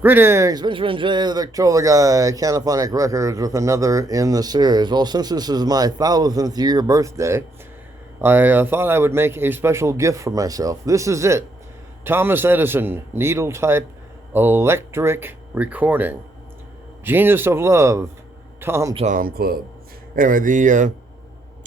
Greetings, Benjamin J. the Victrola Guy, Canophonic Records with another in the series. Well, since this is my 1000th year birthday, I thought I would make a special gift for myself. This is it. Thomas Edison, needle type electric recording. Genius of Love, Tom Tom Club. Anyway, the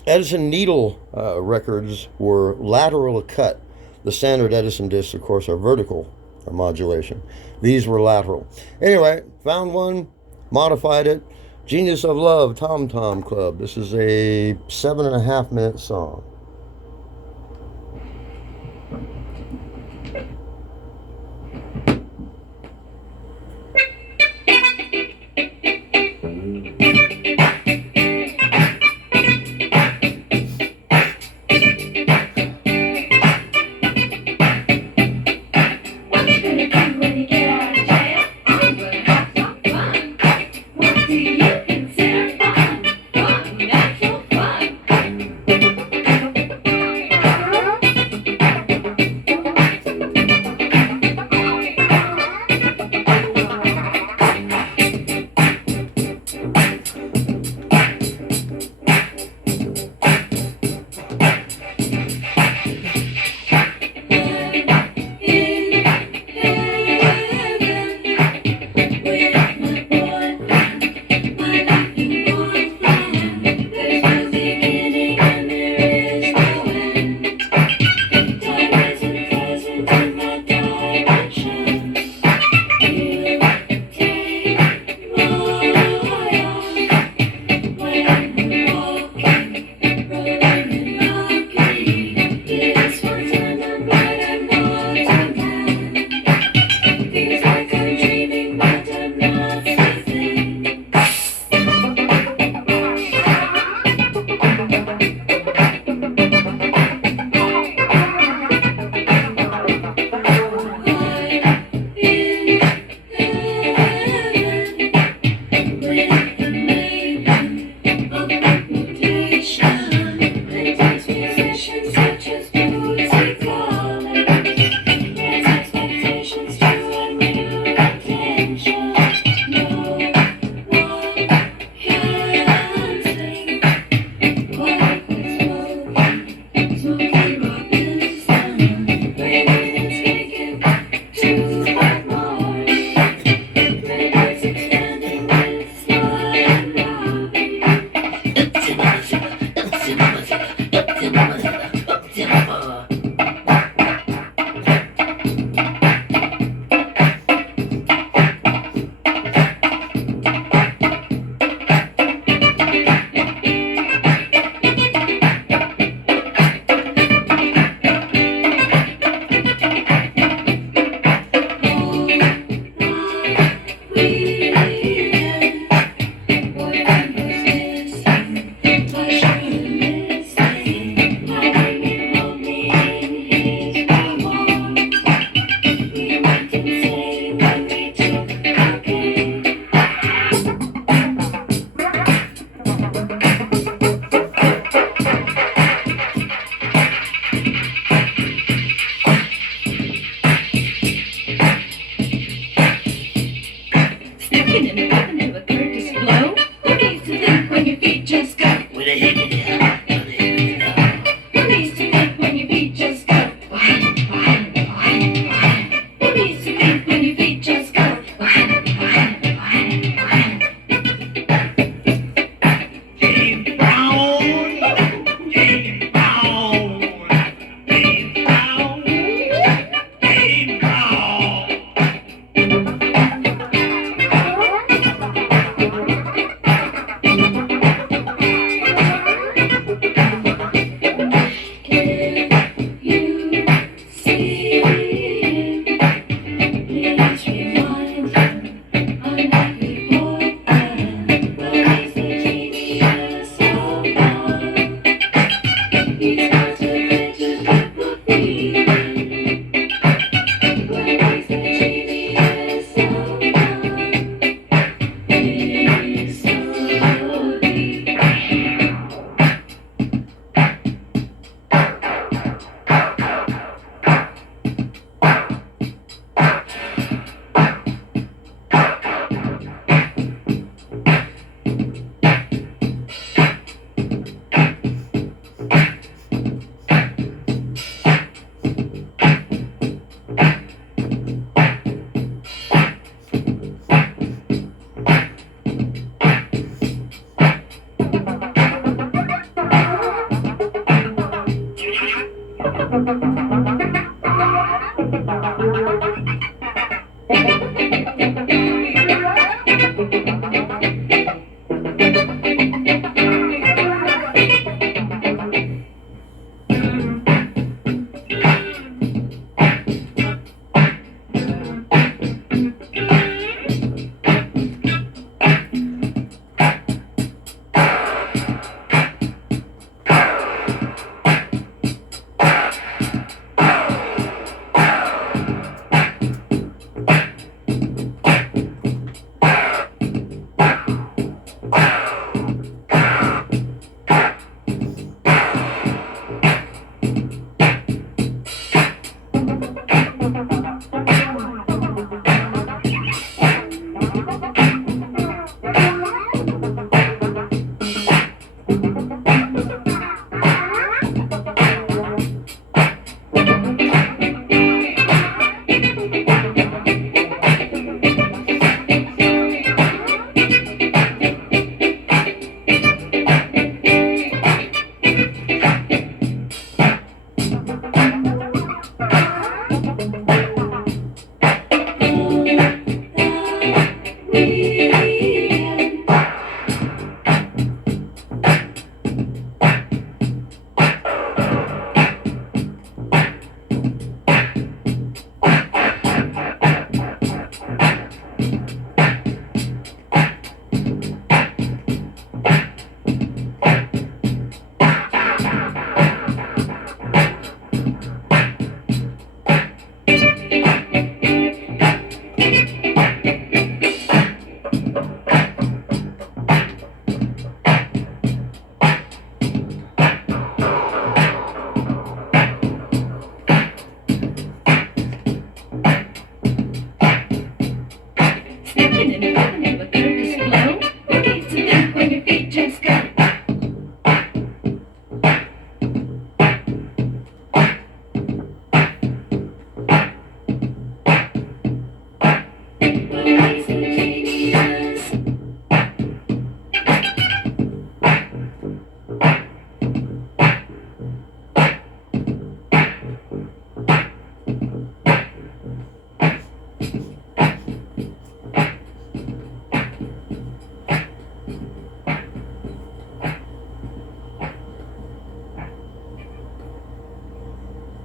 Edison needle records were lateral cut. The standard Edison discs, of course, are vertical modulation. These were lateral. Anyway, found one, modified it. Genius of Love, Tom Tom Club. This is a 7.5 minute song.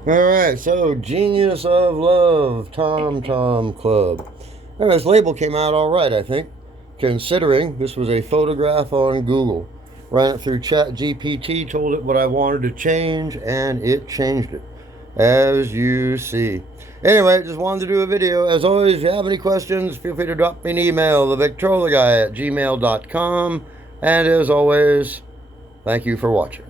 Alright, so Genius of Love, Tom Tom Club. And this label came out alright, I think, considering this was a photograph on Google. Ran it through ChatGPT, told it what I wanted to change, and it changed it, as you see. Anyway, just wanted to do a video. As always, if you have any questions, feel free to drop me an email, TheVictrolaGuy@gmail.com. And as always, thank you for watching.